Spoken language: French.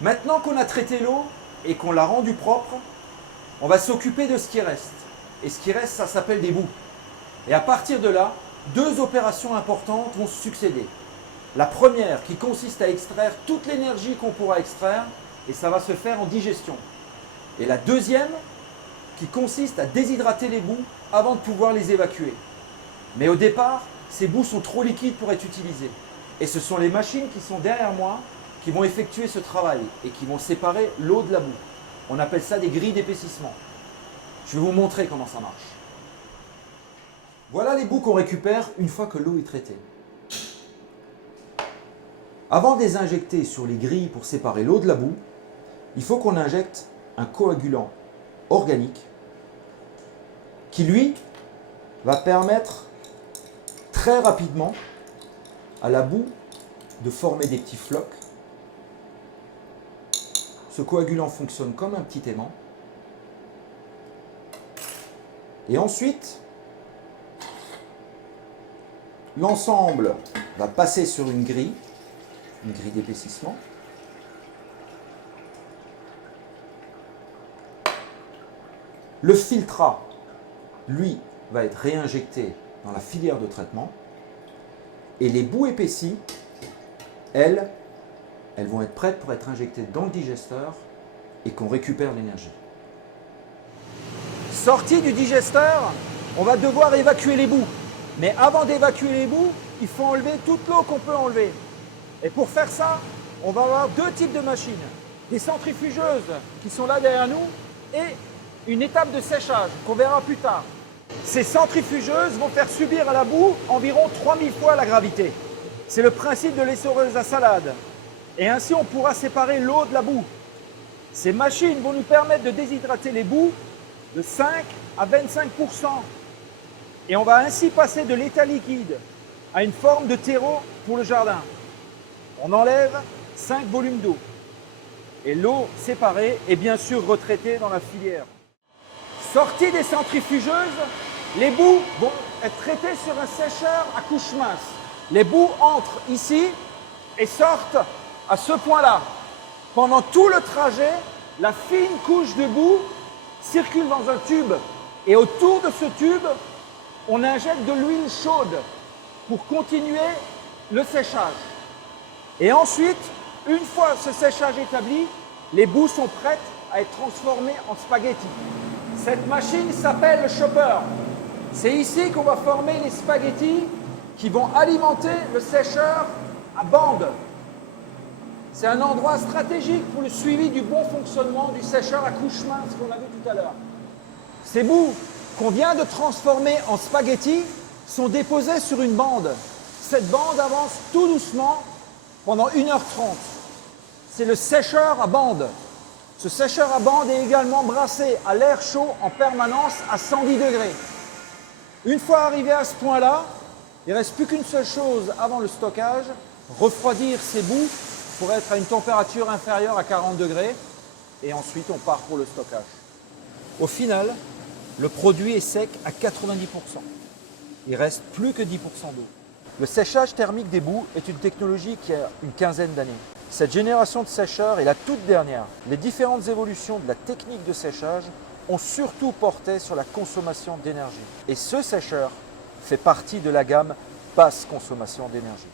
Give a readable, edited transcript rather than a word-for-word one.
Maintenant qu'on a traité l'eau et qu'on l'a rendue propre, on va s'occuper de ce qui reste. Et ce qui reste, ça s'appelle des boues. Et à partir de là, deux opérations importantes vont se succéder. La première qui consiste à extraire toute l'énergie qu'on pourra extraire, et ça va se faire en digestion. Et la deuxième qui consiste à déshydrater les boues avant de pouvoir les évacuer. Mais au départ, ces boues sont trop liquides pour être utilisées. Et ce sont les machines qui sont derrière moi qui vont effectuer ce travail et qui vont séparer l'eau de la boue. On appelle ça des grilles d'épaississement. Je vais vous montrer comment ça marche. Voilà les boues qu'on récupère une fois que l'eau est traitée. Avant de les injecter sur les grilles pour séparer l'eau de la boue, il faut qu'on injecte un coagulant organique qui, lui, va permettre très rapidement à la boue de former des petits flocs. Ce coagulant fonctionne comme un petit aimant. Et ensuite, l'ensemble va passer sur une grille d'épaississement. Le filtrat, lui, va être réinjecté dans la filière de traitement. Et les boues épaissies, elles vont être prêtes pour être injectées dans le digesteur et qu'on récupère l'énergie. Sortie du digesteur, on va devoir évacuer les boues. Mais avant d'évacuer les boues, il faut enlever toute l'eau qu'on peut enlever. Et pour faire ça, on va avoir deux types de machines. Des centrifugeuses qui sont là derrière nous et une étape de séchage qu'on verra plus tard. Ces centrifugeuses vont faire subir à la boue environ 3000 fois la gravité. C'est le principe de l'essoreuse à salade. Et ainsi, on pourra séparer l'eau de la boue. Ces machines vont nous permettre de déshydrater les boues de 5 à 25%. Et on va ainsi passer de l'état liquide à une forme de terreau pour le jardin. On enlève 5 volumes d'eau. Et l'eau séparée est bien sûr retraitée dans la filière. Sortie des centrifugeuses, les boues vont être traitées sur un sécheur à couche mince. Les boues entrent ici et sortent à ce point-là. Pendant tout le trajet, la fine couche de boue circule dans un tube. Et autour de ce tube, on injecte de l'huile chaude pour continuer le séchage. Et ensuite, une fois ce séchage établi, les boues sont prêtes à être transformées en spaghettis. Cette machine s'appelle le chopper. C'est ici qu'on va former les spaghettis qui vont alimenter le sécheur à bande. C'est un endroit stratégique pour le suivi du bon fonctionnement du sécheur à couche mince qu'on a vu tout à l'heure. Ces boues qu'on vient de transformer en spaghettis sont déposées sur une bande. Cette bande avance tout doucement pendant 1h30. C'est le sécheur à bande. Ce sécheur à bande est également brassé à l'air chaud en permanence à 110 degrés. Une fois arrivé à ce point-là, il ne reste plus qu'une seule chose avant le stockage, refroidir ces boues pour être à une température inférieure à 40 degrés et ensuite on part pour le stockage. Au final, le produit est sec à 90%. Il ne reste plus que 10% d'eau. Le séchage thermique des boues est une technologie qui a une quinzaine d'années. Cette génération de sécheurs est la toute dernière. Les différentes évolutions de la technique de séchage ont surtout porté sur la consommation d'énergie. Et ce sécheur fait partie de la gamme basse consommation d'énergie.